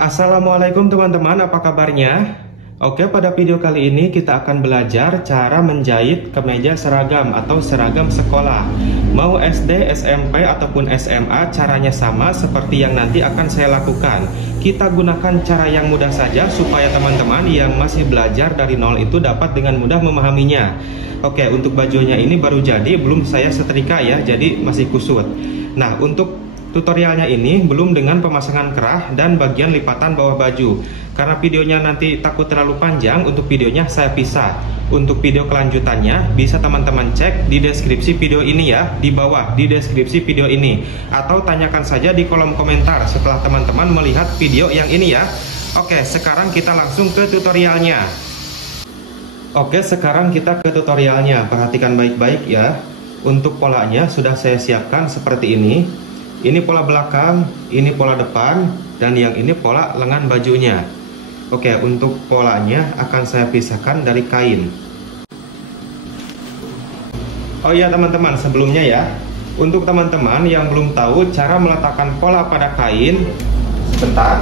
Assalamualaikum teman-teman, apa kabarnya? Oke, pada video kali ini kita akan belajar cara menjahit kemeja seragam atau seragam sekolah. Mau SD, SMP, ataupun SMA, caranya sama seperti yang nanti akan saya lakukan. Kita gunakan cara yang mudah saja supaya teman-teman yang masih belajar dari nol itu dapat dengan mudah memahaminya. Oke, untuk bajunya ini baru jadi, belum saya setrika ya, jadi masih kusut. Nah, untuk tutorialnya ini belum dengan pemasangan kerah dan bagian lipatan bawah baju. Karena videonya nanti takut terlalu panjang, untuk videonya saya pisah. Untuk video kelanjutannya bisa teman-teman cek di deskripsi video ini ya, di bawah di deskripsi video ini, atau tanyakan saja di kolom komentar setelah teman-teman melihat video yang ini ya. Oke, sekarang kita langsung ke tutorialnya. Oke, sekarang kita ke tutorialnya. Perhatikan baik-baik ya. Untuk polanya sudah saya siapkan seperti ini. Ini pola belakang, ini pola depan, dan yang ini pola lengan bajunya. Oke, untuk polanya akan saya pisahkan dari kain. Oh iya teman-teman, sebelumnya ya, untuk teman-teman yang belum tahu cara meletakkan pola pada kain, sebentar.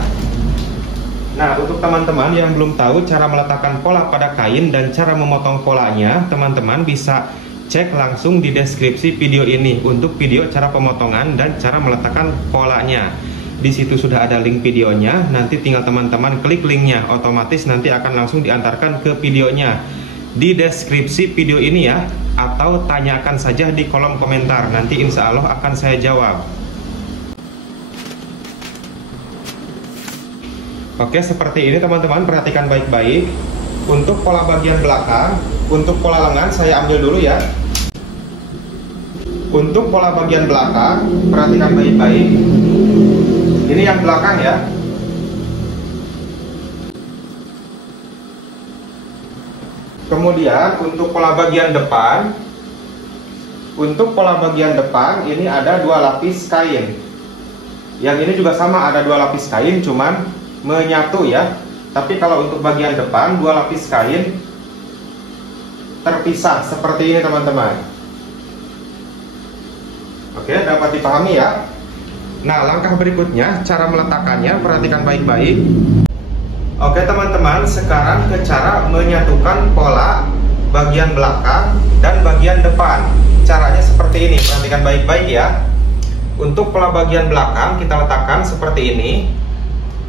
Nah, untuk teman-teman yang belum tahu cara meletakkan pola pada kain dan cara memotong polanya, teman-teman bisa cek langsung di deskripsi video ini untuk video cara pemotongan dan cara meletakkan polanya. Di situ sudah ada link videonya, nanti tinggal teman-teman klik linknya, otomatis nanti akan langsung diantarkan ke videonya di deskripsi video ini ya, atau tanyakan saja di kolom komentar, nanti insya Allah akan saya jawab. Oke, seperti ini teman-teman, perhatikan baik-baik. Untuk pola bagian belakang, untuk pola lengan saya ambil dulu ya. Untuk pola bagian belakang, perhatikan baik-baik. Ini yang belakang ya. Kemudian untuk pola bagian depan, ini ada 2 lapis kain. Yang ini juga sama, ada 2 lapis kain, cuman menyatu ya. Tapi kalau untuk bagian depan, 2 lapis kain terpisah seperti ini teman-teman. Oke, dapat dipahami ya. Nah, langkah berikutnya cara meletakkannya, perhatikan baik-baik. Oke teman-teman, sekarang ke cara menyatukan pola bagian belakang dan bagian depan. Caranya seperti ini, perhatikan baik-baik ya. Untuk pola bagian belakang kita letakkan seperti ini.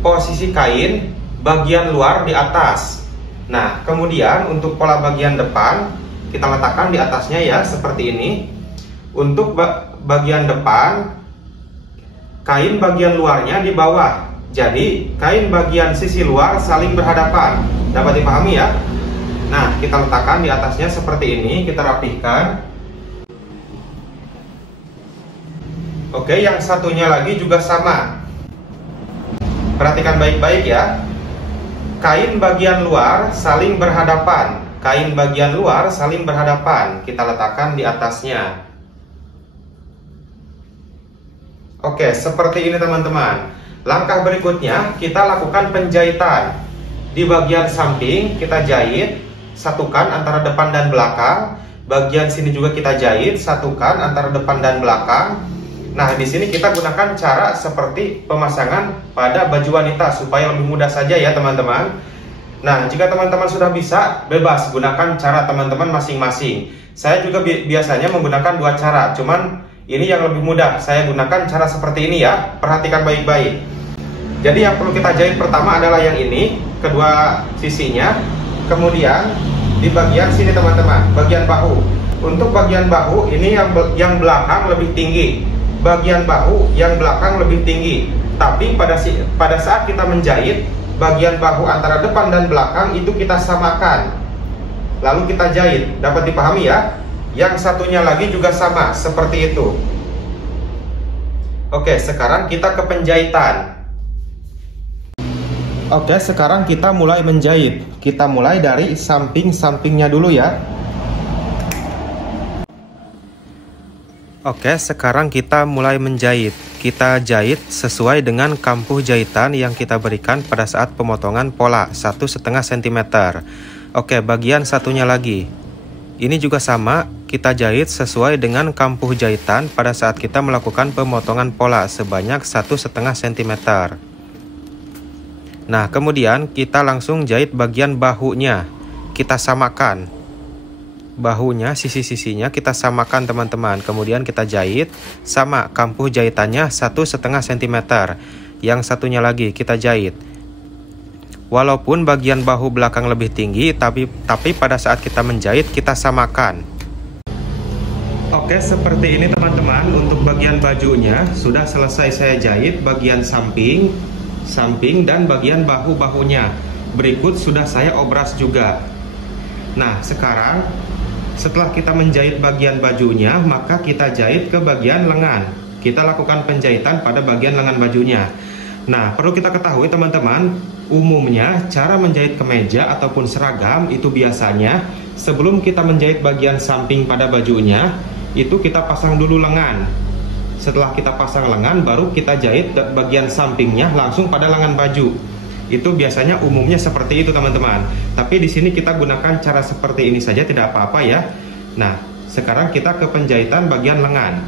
Posisi kain bagian luar di atas. Nah, kemudian untuk pola bagian depan kita letakkan di atasnya ya, seperti ini. Untuk bagian depan, kain bagian luarnya di bawah. Jadi kain bagian sisi luar saling berhadapan. Dapat dipahami ya. Nah, kita letakkan di atasnya seperti ini, kita rapihkan. Oke, yang satunya lagi juga sama. Perhatikan baik-baik ya. Kain bagian luar saling berhadapan. Kain bagian luar saling berhadapan. Kita letakkan di atasnya. Oke, seperti ini teman-teman. Langkah berikutnya kita lakukan penjahitan. Di bagian samping kita jahit, satukan antara depan dan belakang. Bagian sini juga kita jahit, satukan antara depan dan belakang. Nah, di sini kita gunakan cara seperti pemasangan pada baju wanita supaya lebih mudah saja ya teman-teman. Nah, jika teman-teman sudah bisa, bebas gunakan cara teman-teman masing-masing. Saya juga biasanya menggunakan 2 cara, cuman ini yang lebih mudah. Saya gunakan cara seperti ini ya. Perhatikan baik-baik. Jadi yang perlu kita jahit pertama adalah yang ini, kedua sisinya. Kemudian di bagian sini teman-teman, bagian bahu. Untuk bagian bahu ini yang belakang lebih tinggi. Bagian bahu yang belakang lebih tinggi. Tapi pada saat kita menjahit, bagian bahu antara depan dan belakang itu kita samakan. Lalu kita jahit. Dapat dipahami ya? Yang satunya lagi juga sama, seperti itu. Oke, sekarang kita ke penjahitan. Oke, sekarang kita mulai menjahit. Kita mulai dari samping-sampingnya dulu ya. Oke, sekarang kita mulai menjahit. Kita jahit sesuai dengan kampuh jahitan yang kita berikan pada saat pemotongan pola 1,5 cm. Oke, bagian satunya lagi. Ini juga sama, kita jahit sesuai dengan kampuh jahitan pada saat kita melakukan pemotongan pola sebanyak 1,5 cm. Nah, kemudian kita langsung jahit bagian bahunya. Kita samakan. Bahunya, sisi-sisinya kita samakan teman-teman. Kemudian kita jahit sama kampuh jahitannya 1,5 cm. Yang satunya lagi kita jahit. Walaupun bagian bahu belakang lebih tinggi, tapi pada saat kita menjahit kita samakan. Oke, seperti ini teman-teman. Untuk bagian bajunya sudah selesai saya jahit bagian samping dan bagian bahu-bahunya. Berikut sudah saya obras juga. Nah, sekarang setelah kita menjahit bagian bajunya, maka kita jahit ke bagian lengan. Kita lakukan penjahitan pada bagian lengan bajunya. Nah, perlu kita ketahui teman-teman, umumnya cara menjahit kemeja ataupun seragam itu biasanya sebelum kita menjahit bagian samping pada bajunya, itu kita pasang dulu lengan. Setelah kita pasang lengan, baru kita jahit bagian sampingnya langsung pada lengan baju. Itu biasanya umumnya seperti itu teman-teman. Tapi di sini kita gunakan cara seperti ini saja, tidak apa-apa ya. Nah, sekarang kita ke penjahitan bagian lengan.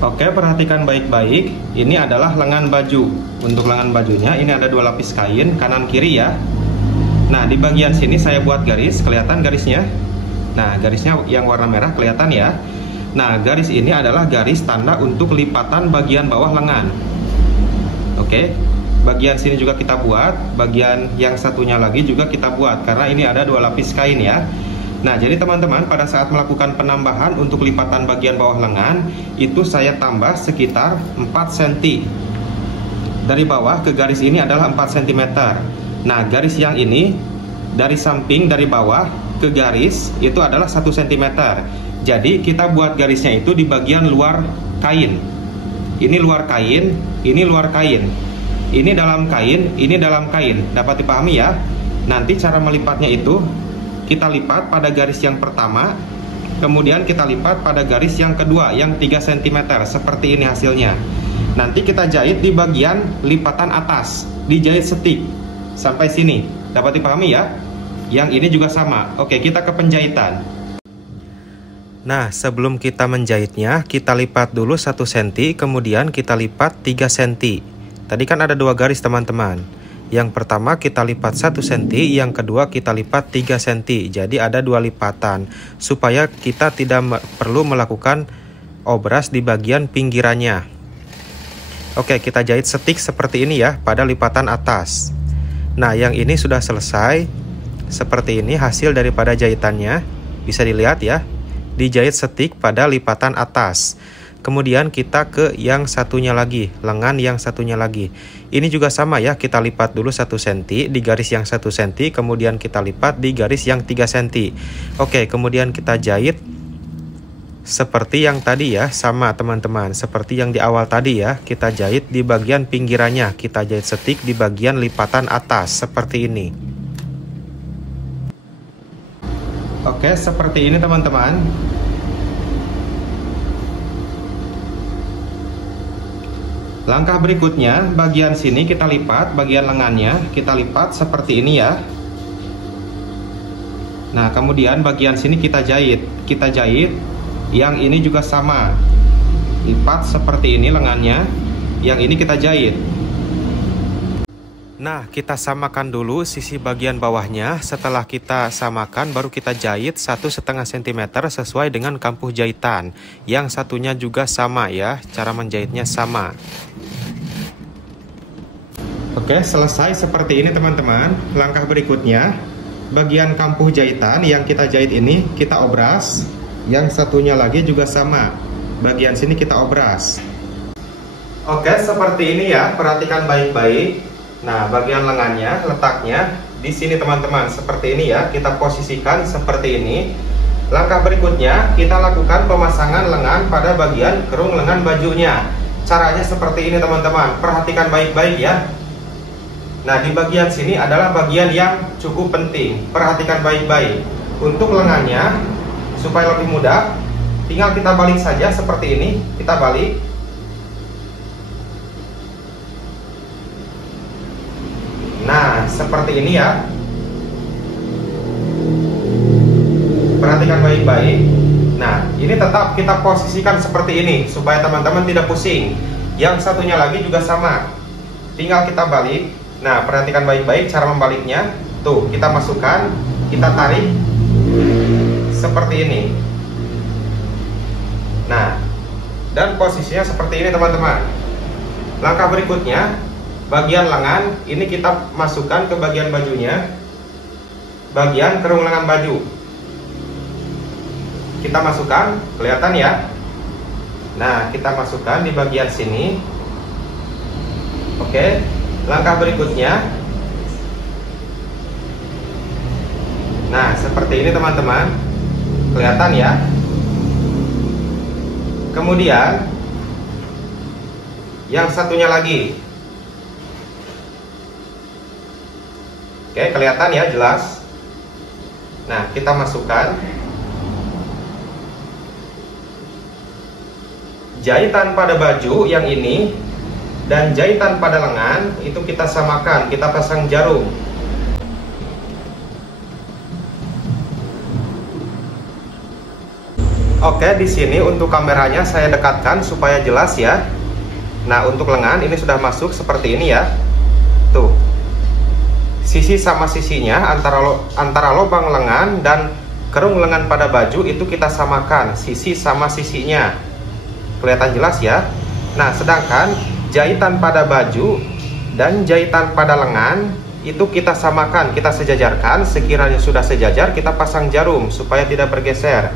Oke, perhatikan baik-baik. Ini adalah lengan baju. Untuk lengan bajunya ini ada 2 lapis kain kanan kiri ya. Nah, di bagian sini saya buat garis, kelihatan garisnya. Nah, garisnya yang warna merah kelihatan ya. Nah, garis ini adalah garis tanda untuk lipatan bagian bawah lengan. Oke. Bagian sini juga kita buat, bagian yang satunya lagi juga kita buat, karena ini ada 2 lapis kain ya. Nah, jadi teman-teman pada saat melakukan penambahan untuk lipatan bagian bawah lengan, itu saya tambah sekitar 4 cm. Dari bawah ke garis ini adalah 4 cm. Nah, garis yang ini dari samping dari bawah ke garis itu adalah 1 cm. Jadi kita buat garisnya itu di bagian luar kain. Ini luar kain, ini luar kain. Ini dalam kain, ini dalam kain. Dapat dipahami ya? Nanti cara melipatnya itu kita lipat pada garis yang pertama, kemudian kita lipat pada garis yang kedua yang 3 cm. Seperti ini hasilnya. Nanti kita jahit di bagian lipatan atas, dijahit setik sampai sini. Dapat dipahami ya? Yang ini juga sama. Oke, kita ke penjahitan. Nah, sebelum kita menjahitnya, kita lipat dulu 1 cm, kemudian kita lipat 3 cm. Tadi kan ada 2 garis teman-teman. Yang pertama kita lipat 1 cm, yang kedua kita lipat 3 cm. Jadi ada 2 lipatan, supaya kita tidak perlu melakukan obras di bagian pinggirannya. Oke, kita jahit setik seperti ini ya, pada lipatan atas. Nah, yang ini sudah selesai. Seperti ini hasil daripada jahitannya. Bisa dilihat ya, dijahit setik pada lipatan atas. Kemudian kita ke yang satunya lagi, lengan yang satunya lagi. Ini juga sama ya, kita lipat dulu 1 cm di garis yang 1 cm, kemudian kita lipat di garis yang 3 cm. Oke, kemudian kita jahit seperti yang tadi ya, sama teman-teman. Seperti yang di awal tadi ya, kita jahit di bagian pinggirannya, kita jahit setik di bagian lipatan atas, seperti ini. Oke, seperti ini teman-teman. Langkah berikutnya, bagian sini kita lipat, bagian lengannya kita lipat seperti ini ya. Nah, kemudian bagian sini kita jahit. Kita jahit, yang ini juga sama. Lipat seperti ini lengannya, yang ini kita jahit. Nah, kita samakan dulu sisi bagian bawahnya. Setelah kita samakan, baru kita jahit 1,5 cm sesuai dengan kampuh jahitan. Yang satunya juga sama ya, cara menjahitnya sama. Oke, selesai seperti ini teman-teman. Langkah berikutnya, bagian kampuh jahitan yang kita jahit ini kita obras. Yang satunya lagi juga sama. Bagian sini kita obras. Oke, seperti ini ya, perhatikan baik-baik. Nah, bagian lengannya letaknya di sini teman-teman, seperti ini ya. Kita posisikan seperti ini. Langkah berikutnya kita lakukan pemasangan lengan pada bagian kerung lengan bajunya. Caranya seperti ini teman-teman. Perhatikan baik-baik ya. Nah, di bagian sini adalah bagian yang cukup penting. Perhatikan baik-baik. Untuk lengannya supaya lebih mudah, tinggal kita balik saja seperti ini. Kita balik. Nah, seperti ini ya. Perhatikan baik-baik. Nah, ini tetap kita posisikan seperti ini supaya teman-teman tidak pusing. Yang satunya lagi juga sama. Tinggal kita balik. Nah, perhatikan baik-baik cara membaliknya. Tuh, kita masukkan, kita tarik seperti ini. Nah, dan posisinya seperti ini teman-teman. Langkah berikutnya, bagian lengan ini kita masukkan ke bagian bajunya, bagian kerung lengan baju. Kita masukkan, kelihatan ya. Nah, kita masukkan di bagian sini. Oke, langkah berikutnya. Nah, seperti ini teman-teman. Kelihatan ya. Kemudian yang satunya lagi. Oke, kelihatan ya, jelas. Nah, kita masukkan. Jahitan pada baju yang ini dan jahitan pada lengan itu kita samakan, kita pasang jarum. Oke, di sini untuk kameranya saya dekatkan supaya jelas ya. Nah, untuk lengan ini sudah masuk seperti ini ya. Tuh. Sisi sama sisinya antara lubang lengan dan kerung lengan pada baju itu kita samakan, sisi sama sisinya. Kelihatan jelas ya. Nah, sedangkan jahitan pada baju dan jahitan pada lengan itu kita samakan, kita sejajarkan. Sekiranya sudah sejajar, kita pasang jarum supaya tidak bergeser.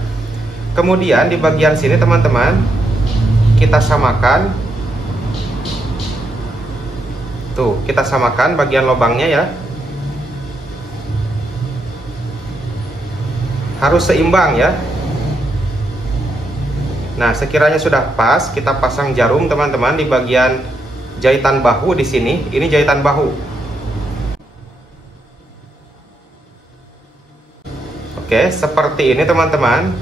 Kemudian di bagian sini teman-teman, kita samakan. Tuh, kita samakan bagian lubangnya ya. Harus seimbang ya. Nah, sekiranya sudah pas, kita pasang jarum teman-teman di bagian jahitan bahu di sini. Ini jahitan bahu. Oke, seperti ini teman-teman.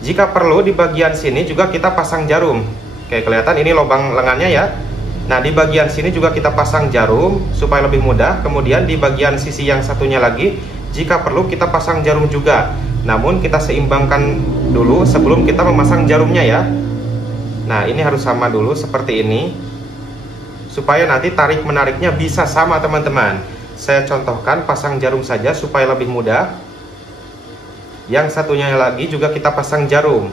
Jika perlu di bagian sini juga kita pasang jarum. Oke, kelihatan ini lubang lengannya ya. Nah, di bagian sini juga kita pasang jarum supaya lebih mudah. Kemudian di bagian sisi yang satunya lagi, jika perlu kita pasang jarum juga. Namun kita seimbangkan dulu sebelum kita memasang jarumnya ya. Nah, ini harus sama dulu seperti ini. Supaya nanti tarik menariknya bisa sama teman-teman. Saya contohkan pasang jarum saja supaya lebih mudah. Yang satunya lagi juga kita pasang jarum.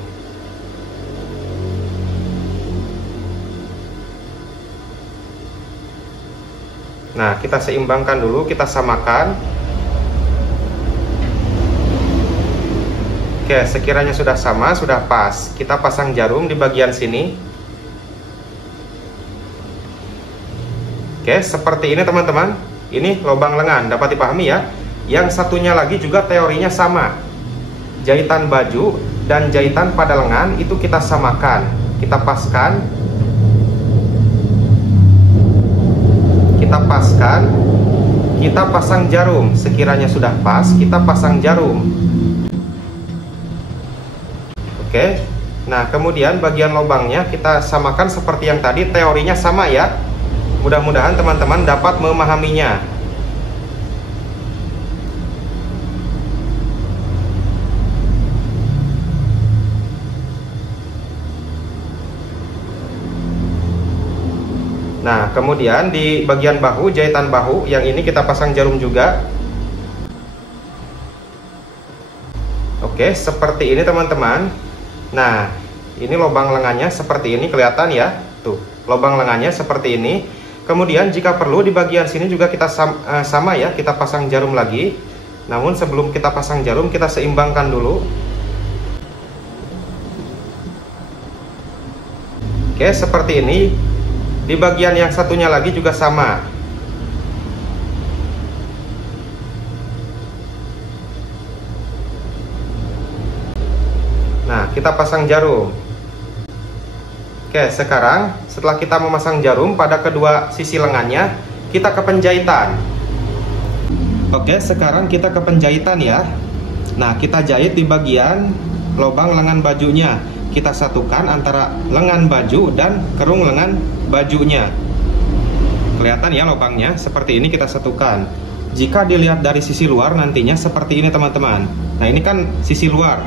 Nah, kita seimbangkan dulu, kita samakan. Oke, sekiranya sudah sama, sudah pas, kita pasang jarum di bagian sini. Oke, seperti ini teman-teman. Ini lubang lengan, dapat dipahami ya. Yang satunya lagi juga teorinya sama. Jahitan baju dan jahitan pada lengan itu kita samakan, kita paskan. Kita paskan, kita pasang jarum. Sekiranya sudah pas, kita pasang jarum. Oke. Nah, kemudian bagian lubangnya kita samakan seperti yang tadi, teorinya sama ya. Mudah-mudahan teman-teman dapat memahaminya. Nah, kemudian di bagian bahu, jahitan bahu yang ini kita pasang jarum juga. Oke, seperti ini teman-teman. Nah, ini lubang lengannya seperti ini, kelihatan ya. Tuh, lubang lengannya seperti ini. Kemudian jika perlu di bagian sini juga kita sama ya, kita pasang jarum lagi. Namun sebelum kita pasang jarum, kita seimbangkan dulu. Oke, seperti ini. Di bagian yang satunya lagi juga sama. Nah, kita pasang jarum. Oke, sekarang setelah kita memasang jarum pada kedua sisi lengannya, kita ke penjahitan. Oke, sekarang kita ke penjahitan ya. Nah, kita jahit di bagian lubang lengan bajunya. Kita satukan antara lengan baju dan kerung lengan bajunya. Kelihatan ya lubangnya, seperti ini kita satukan. Jika dilihat dari sisi luar nantinya seperti ini teman-teman. Nah, ini kan sisi luar.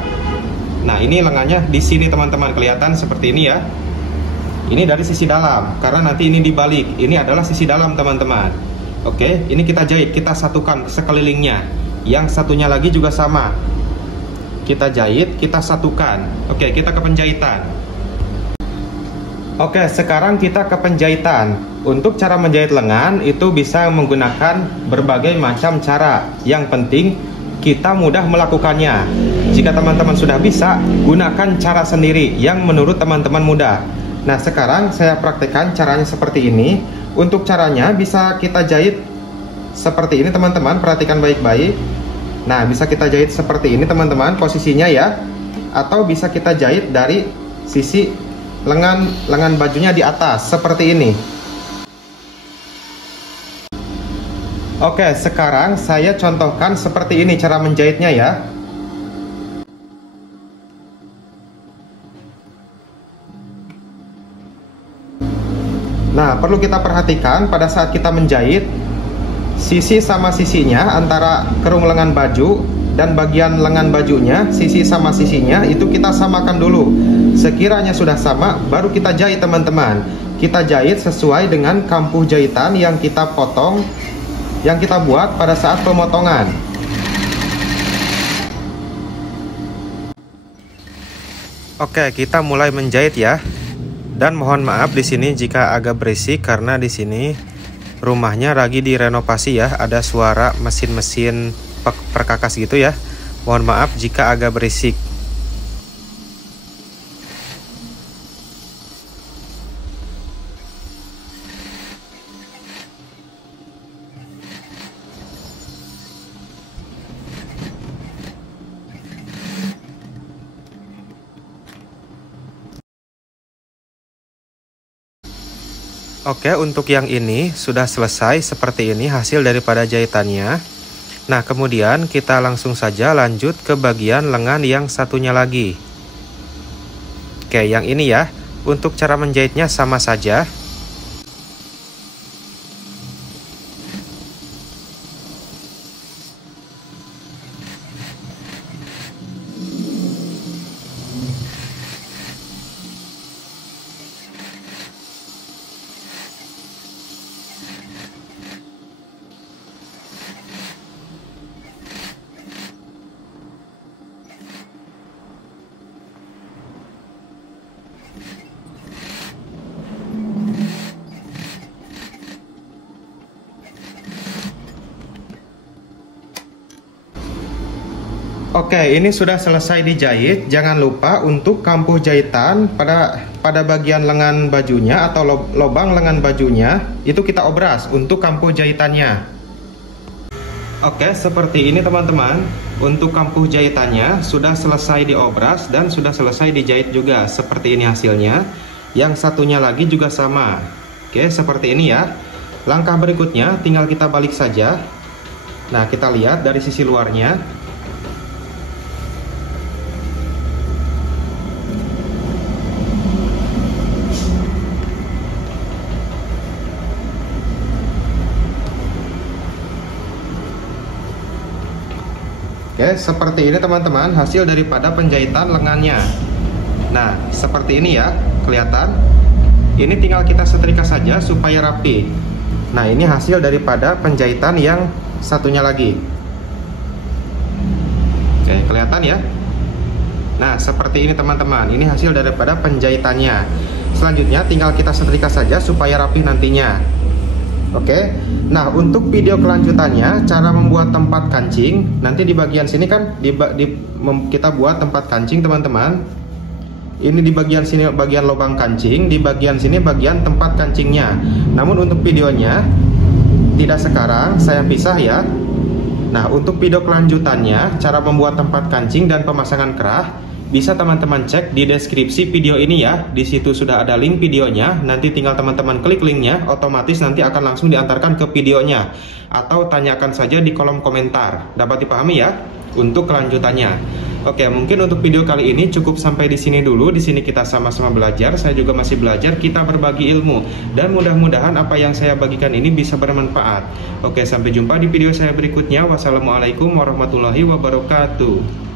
Nah, ini lengannya di sini teman-teman, kelihatan seperti ini ya. Ini dari sisi dalam, karena nanti ini dibalik. Ini adalah sisi dalam teman-teman. Oke, ini kita jahit, kita satukan sekelilingnya. Yang satunya lagi juga sama. Kita jahit, kita satukan. Oke, kita ke penjahitan. Oke, sekarang kita ke penjahitan. Untuk cara menjahit lengan itu bisa menggunakan berbagai macam cara. Yang penting kita mudah melakukannya. Jika teman-teman sudah bisa, gunakan cara sendiri yang menurut teman-teman mudah. Nah, sekarang saya praktekkan caranya seperti ini. Untuk caranya bisa kita jahit seperti ini teman-teman, perhatikan baik-baik. Nah, bisa kita jahit seperti ini teman-teman, posisinya ya. Atau bisa kita jahit dari sisi lengan bajunya di atas seperti ini. Oke, sekarang saya contohkan seperti ini cara menjahitnya ya. Nah, perlu kita perhatikan pada saat kita menjahit, sisi sama sisinya antara kerung lengan baju dan bagian lengan bajunya, sisi sama sisinya itu kita samakan dulu. Sekiranya sudah sama, baru kita jahit teman-teman. Kita jahit sesuai dengan kampuh jahitan yang kita potong, yang kita buat pada saat pemotongan. Oke, kita mulai menjahit ya. Dan mohon maaf di sini jika agak berisik karena di sini rumahnya lagi direnovasi ya. Ada suara mesin-mesin perkakas gitu ya. Mohon maaf jika agak berisik. Oke, untuk yang ini sudah selesai seperti ini hasil daripada jahitannya. Nah, kemudian kita langsung saja lanjut ke bagian lengan yang satunya lagi. Oke, yang ini ya. Untuk cara menjahitnya sama saja. Oke, ini sudah selesai dijahit. Jangan lupa untuk kampuh jahitan pada bagian lengan bajunya atau lubang lengan bajunya itu kita obras untuk kampuh jahitannya. Oke, seperti ini teman-teman. Untuk kampuh jahitannya sudah selesai diobras dan sudah selesai dijahit juga. Seperti ini hasilnya. Yang satunya lagi juga sama. Oke, seperti ini ya. Langkah berikutnya tinggal kita balik saja. Nah, kita lihat dari sisi luarnya. Oke, seperti ini teman-teman hasil daripada penjahitan lengannya. Nah, seperti ini ya, kelihatan. Ini tinggal kita setrika saja supaya rapi. Nah, ini hasil daripada penjahitan yang satunya lagi. Oke, kelihatan ya. Nah, seperti ini teman-teman. Ini hasil daripada penjahitannya. Selanjutnya tinggal kita setrika saja supaya rapi nantinya. Oke, nah untuk video kelanjutannya cara membuat tempat kancing, nanti di bagian sini kan kita buat tempat kancing teman-teman. Ini di bagian sini bagian lubang kancing, di bagian sini bagian tempat kancingnya. Namun untuk videonya tidak sekarang, saya pisah ya. Nah, untuk video kelanjutannya cara membuat tempat kancing dan pemasangan kerah bisa teman-teman cek di deskripsi video ini ya. Di situ sudah ada link videonya. Nanti tinggal teman-teman klik linknya, otomatis nanti akan langsung diantarkan ke videonya. Atau tanyakan saja di kolom komentar. Dapat dipahami ya untuk kelanjutannya. Oke, mungkin untuk video kali ini cukup sampai di sini dulu. Di sini kita sama-sama belajar. Saya juga masih belajar. Kita berbagi ilmu dan mudah-mudahan apa yang saya bagikan ini bisa bermanfaat. Oke, sampai jumpa di video saya berikutnya. Wassalamualaikum warahmatullahi wabarakatuh.